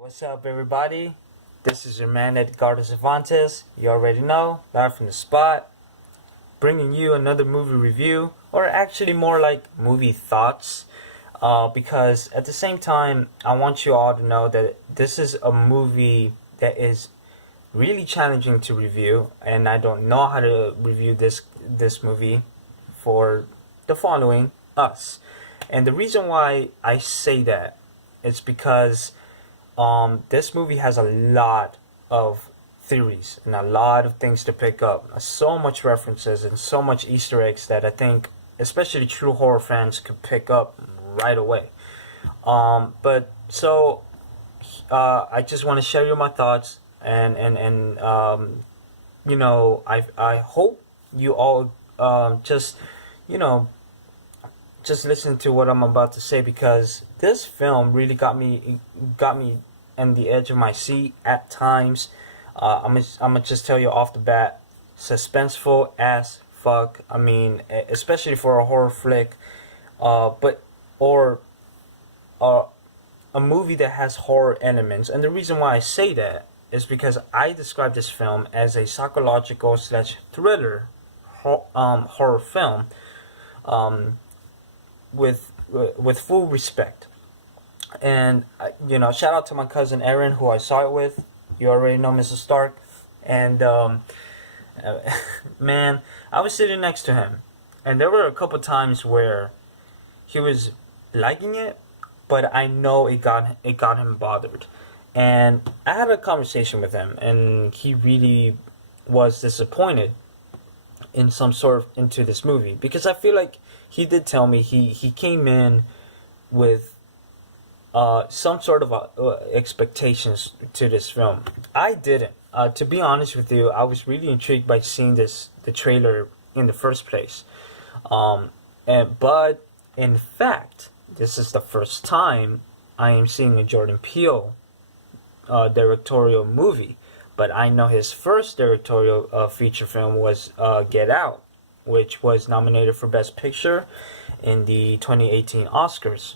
What's up, everybody? This is your man Edgardo Cervantes. You already know, live from the spot, bringing you another movie review, or actually more like movie thoughts. Because at the same time, I want you all to know that this is a movie that is really challenging to review, and I don't know how to review this movie for the following us. And the reason why I say that is because this movie has a lot of theories and a lot of things to pick up. So much references and so much Easter eggs that I think especially true horror fans could pick up right away. But so I just want to share you my thoughts and I hope you all just you know just listen to what I'm about to say, because this film really got me on the edge of my seat at times. I'm gonna just tell you off the bat, suspenseful as fuck. I mean, especially for a horror flick, but or a movie that has horror elements. And the reason why I say that is because I describe this film as a psychological slash thriller horror film. With full respect. And shout out to my cousin Aaron, who I saw it with. You already know Mrs. Stark. And man, I was sitting next to him, and there were a couple times where he was liking it, but I know it got him bothered. And I had a conversation with him, and he really was disappointed in some sort of into this movie, because I feel like he did tell me he came in with some sort of expectations to this film. I didn't. To be honest with you, I was really intrigued by seeing the trailer in the first place. But in fact, this is the first time I am seeing a Jordan Peele directorial movie. But I know his first directorial feature film was Get Out, which was nominated for Best Picture in the 2018 Oscars.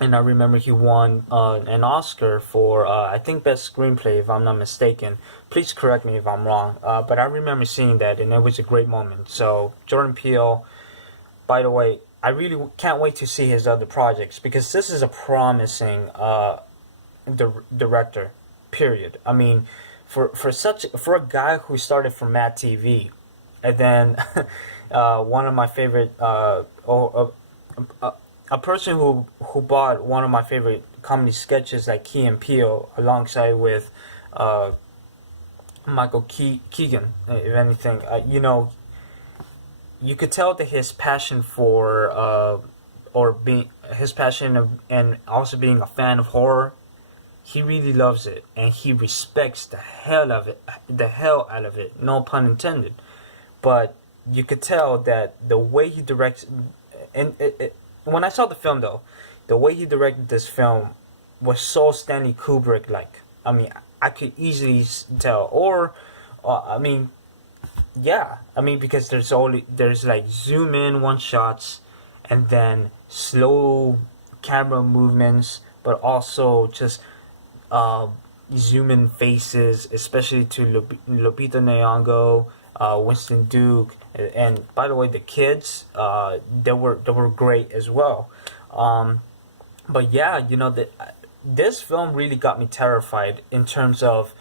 And I remember he won an Oscar for, I think, Best Screenplay, if I'm not mistaken. Please correct me if I'm wrong. But I remember seeing that, and it was a great moment. So, Jordan Peele, by the way, I really can't wait to see his other projects, because this is a promising director, period. I mean, for a guy who started from Mad TV, and then one of my favorite a person who bought one of my favorite comedy sketches, like Key and Peele, alongside with Michael Keegan. If anything, you could tell that his passion for and also being a fan of horror. He really loves it, and he respects the hell out of it. No pun intended. But you could tell that the way he directs, and when I saw the film though, the way he directed this film was so Stanley Kubrick like. I mean, I could easily tell. Or, because there's like zoom in one shots, and then slow camera movements, but also just zoom in faces, especially to Lupita Nyong'o, Winston Duke, and by the way, the kids, they were great as well. But yeah, this film really got me terrified in terms of,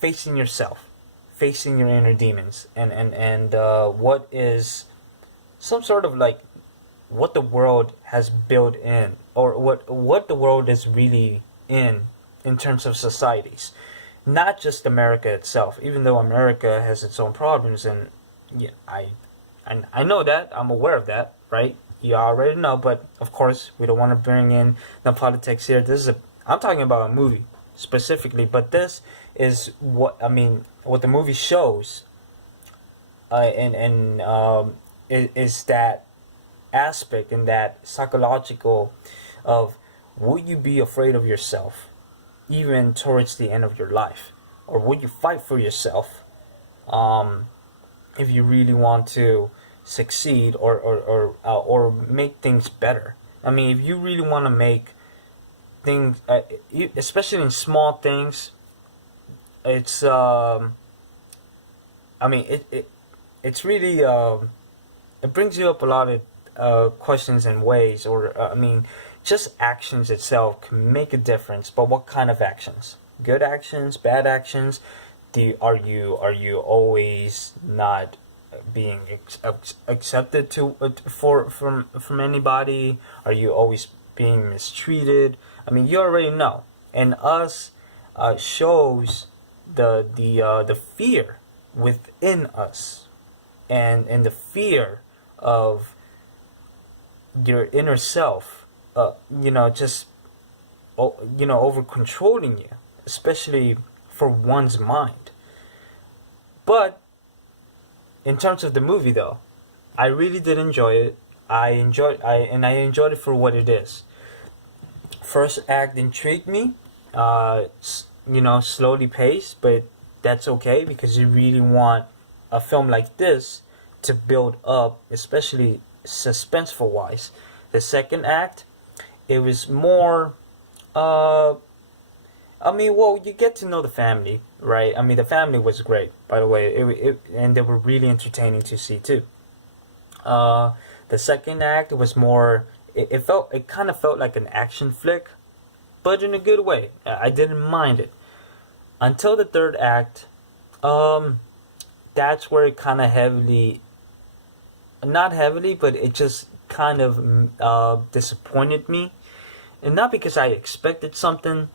facing yourself, facing your inner demons, and what is some sort of like what the world has built in, or what the world is really in terms of societies, not just America itself. Even though America has its own problems, and yeah, I know that, I'm aware of that, right? You already know, but of course we don't want to bring in the politics here. I'm talking about a movie specifically, but this is what the movie shows, is that aspect and that psychological of, would you be afraid of yourself even towards the end of your life, or would you fight for yourself if you really want to succeed or make things better? I mean, if you really want to make things, especially in small things, it's I mean, it's really it brings you up a lot of questions and ways, or I mean, just actions itself can make a difference. But what kind of actions? Good actions, bad actions? Are you always not being accepted to from anybody? Are you always being mistreated? I mean, you already know. And us shows the fear within us, and the fear of your inner self, just over controlling you, especially for one's mind. But in terms of the movie, though, I really did enjoy it. I enjoyed it for what it is. First act intrigued me, slowly paced, but that's okay because you really want a film like this to build up, especially suspenseful wise. The second act, it was more, you get to know the family, right? I mean, the family was great, by the way, and they were really entertaining to see too. The second act was more. It kind of felt like an action flick, but in a good way. I didn't mind it until the third act. That's where it kind of not heavily, but it just kind of disappointed me, and not because I expected something.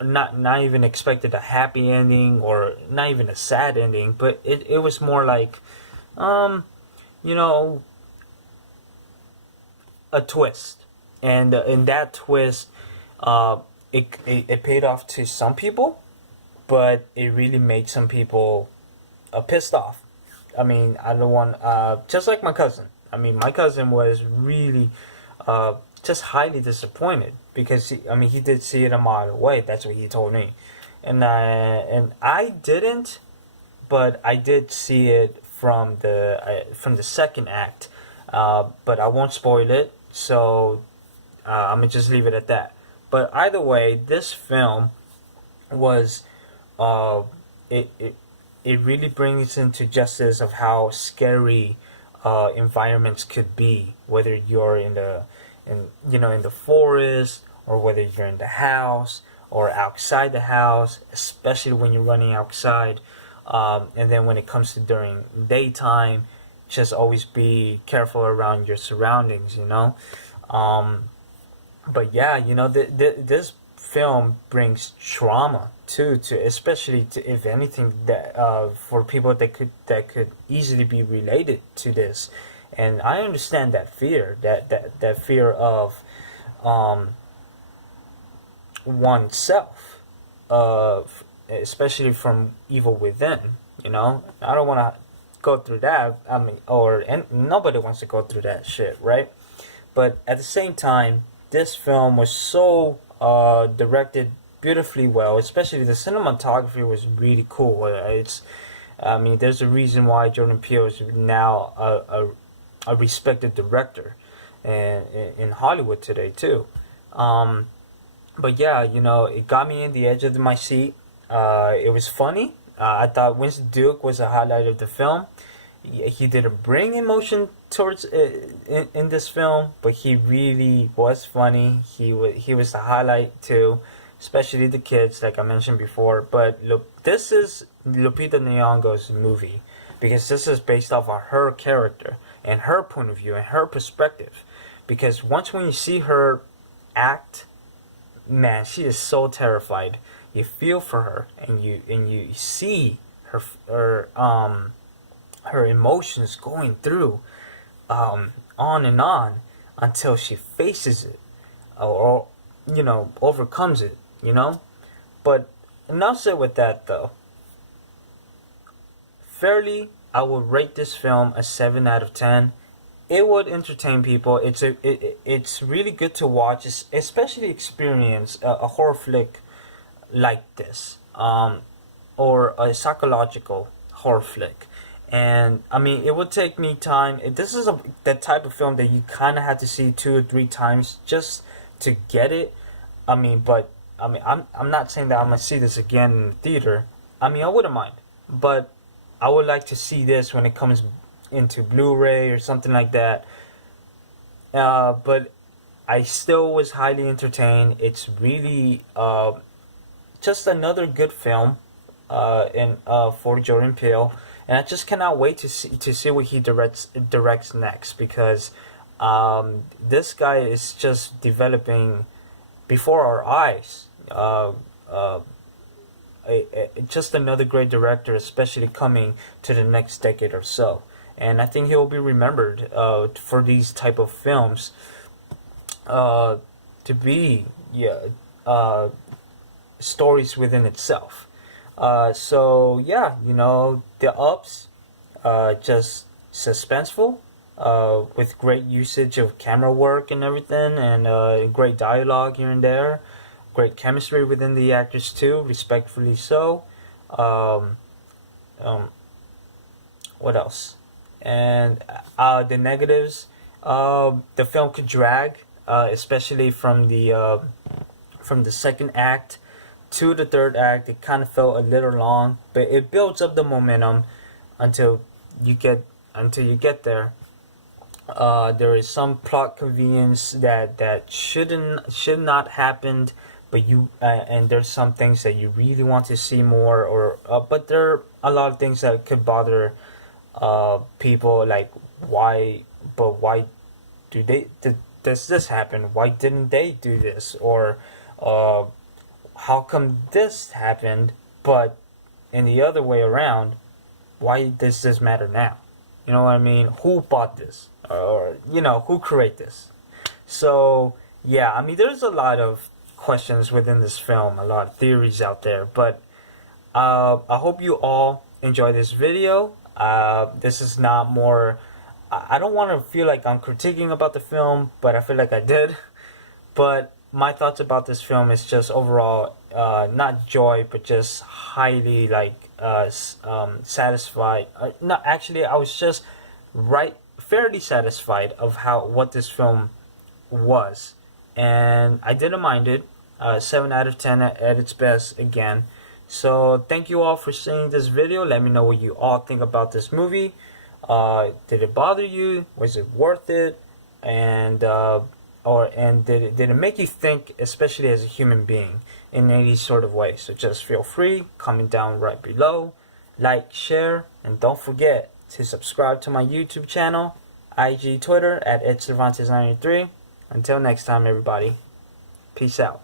Not even expected a happy ending or not even a sad ending, but it was more like, you know, a twist, and in that twist, it paid off to some people, but it really made some people pissed off. I mean, I don't want just like my cousin. I mean, my cousin was really just highly disappointed because he did see it a mile away. That's what he told me, and I didn't, but I did see it from the second act. But I won't spoil it, so I'm gonna just leave it at that. But either way, this film was it really brings into justice of how scary environments could be, whether you're in the forest, or whether you're in the house or outside the house, especially when you're running outside. And then when it comes to during daytime, just always be careful around your surroundings, But yeah, this film brings trauma too, to especially to, if anything, that for people that could easily be related to this. And I understand that fear, that fear of oneself, especially from evil within. I don't want to go through that. And nobody wants to go through that shit, right? But at the same time, this film was so directed beautifully well. Especially the cinematography was really cool. There's a reason why Jordan Peele is now a respected director in Hollywood today too. But yeah, it got me in the edge of my seat. It was funny. I thought Winston Duke was a highlight of the film. He didn't bring emotion towards in this film, but he really was funny. He was the highlight too, especially the kids, like I mentioned before. But look, this is Lupita Nyong'o's movie because this is based off of her character and her point of view and her perspective. Because once when you see her act, man, she is so terrified. You feel for her, and you see her emotions going through on and on until she faces it or overcomes it. But enough said with that though. Fairly, I would rate this film a 7 out of 10. It would entertain people. It's really good to watch, especially experience a horror flick like this, or a psychological horror flick. And I mean, it would take me time. This is that type of film that you kind of have to see 2 or 3 times just to get it. I mean, but I mean, I'm not saying that I'm gonna see this again in the theater. I mean, I wouldn't mind, but I would like to see this when it comes into Blu-ray or something like that. But I still was highly entertained. It's really just another good film in for Jordan Peele, and I just cannot wait to see what he directs next, because this guy is just developing before our eyes. Just another great director, especially coming to the next decade or so. And I think he'll be remembered for these type of films to be stories within itself. So yeah, the ups, just suspenseful, with great usage of camera work and everything, and great dialogue here and there, great chemistry within the actors too, respectfully so. Um, um, what else? And the negatives, the film could drag, especially from the second act to the third act. It kind of felt a little long, but it builds up the momentum until you get there. There is some plot convenience that should not happened, but and there's some things that you really want to see more, or but there are a lot of things that could bother people, like why do does this happen? Why didn't they do this? Or how come this happened, but in the other way around, why does this matter now? You know what I mean? Who bought this? Or, who created this? So, yeah, I mean, there's a lot of questions within this film, a lot of theories out there, but I hope you all enjoy this video. This is not more, I don't want to feel like I'm critiquing about the film, but I feel like I did. But my thoughts about this film is just overall, not joy, but just highly satisfied. No, actually, I was just fairly satisfied of what this film was, and I didn't mind it. 7 out of 10 at its best again. So thank you all for seeing this video. Let me know what you all think about this movie. Did it bother you? Was it worth it? And did it make you think, especially as a human being, in any sort of way? So just feel free, comment down right below, like, share, and don't forget to subscribe to my YouTube channel, IG, Twitter at EdCervantes93. Until next time, everybody, peace out.